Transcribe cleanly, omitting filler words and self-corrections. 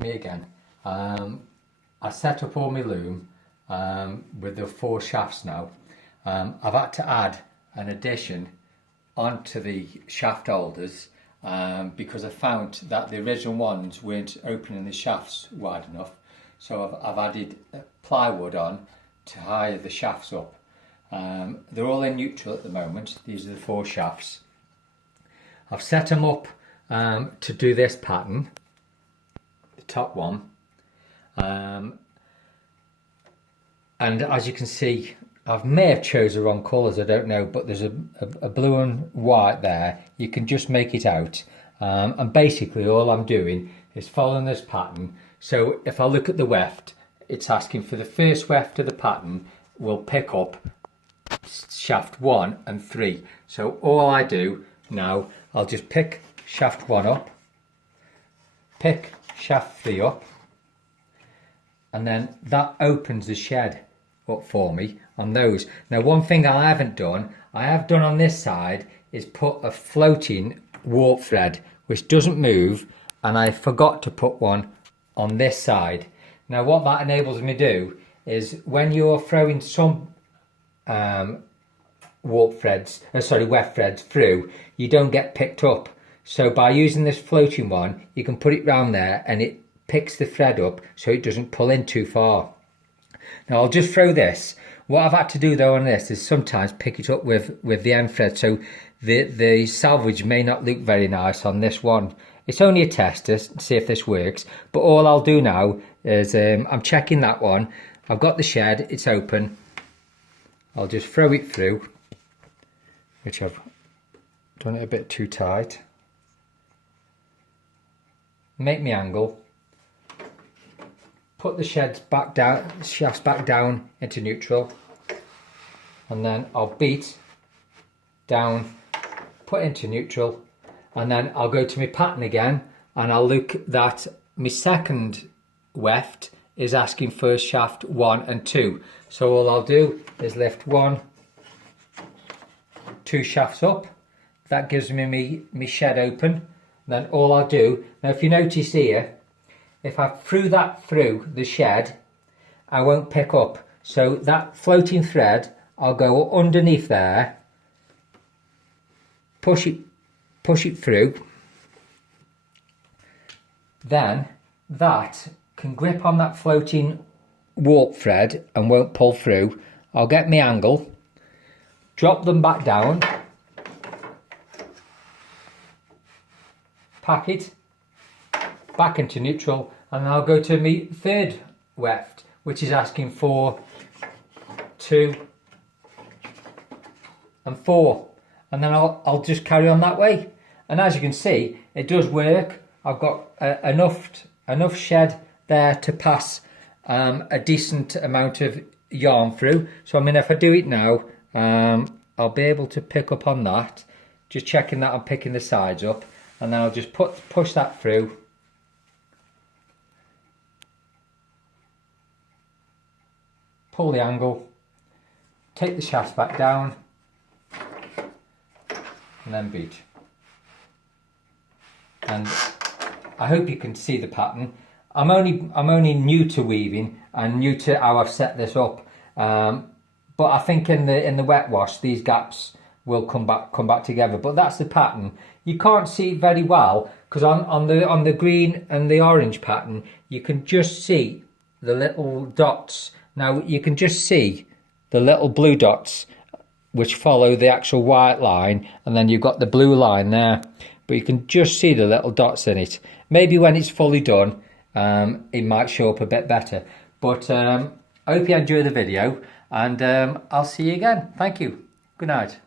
me again. I set up all my loom with the 4 shafts now. I've had to add an addition onto the shaft holders because I found that the original ones weren't opening the shafts wide enough. So I've added plywood on to higher the shafts up. They're all in neutral at the moment. These are the 4 shafts. I've set them up to do this pattern, the top one. And as you can see, I may have chose the wrong colours, I don't know, but there's a blue and white there. You can just make it out. And basically all I'm doing is following this pattern. So if I look at the weft, it's asking for the first weft of the pattern will pick up shaft 1 and 3. So all I do now, I'll just pick shaft 1 up, pick shaft 3 up, and then that opens the shed up for me on those. Now one thing I haven't done, I have done on this side, is put a floating warp thread which doesn't move, and I forgot to put one on this side. Now what that enables me to do is when you're throwing some weft threads through, you don't get picked up. So by using this floating one, you can put it round there and it picks the thread up so it doesn't pull in too far. Now I'll just throw this. What I've had to do though on this is sometimes pick it up with the end thread, so the salvage may not look very nice on this one. It's only a test to see if this works, but all I'll do now is I'm checking that one. I've got the shed, it's open. I'll just throw it through, which I've done it a bit too tight. Make me angle. Put the shafts back down into neutral, and then I'll beat down, put into neutral, and then I'll go to my pattern again, and I'll look that my second weft is asking for shaft 1 and 2. So all I'll do is lift 1, 2 shafts up. That gives me my shed open. Then all I'll do, now if you notice here, if I threw that through the shed, I won't pick up. So that floating thread, I'll go underneath there, push it through. Then that can grip on that floating warp thread and won't pull through. I'll get my angle, drop them back down, pack it back into neutral, and I'll go to my third weft, which is asking for 2 and 4, and then I'll just carry on that way. And as you can see, it does work. I've got enough shed there to pass a decent amount of yarn through. So I mean, if I do it now, I'll be able to pick up on that, just checking that I'm picking the sides up, and then I'll just push that through. Pull the angle, take the shafts back down, and then beat. And I hope you can see the pattern. I'm only new to weaving and new to how I've set this up, but I think in the wet wash these gaps will come back together. But that's the pattern. You can't see it very well because on the green and the orange pattern you can just see the little dots. Now you can just see the little blue dots which follow the actual white line, and then you've got the blue line there, but you can just see the little dots in it. Maybe when it's fully done it might show up a bit better, but I hope you enjoy the video, and I'll see you again. Thank you. Good night.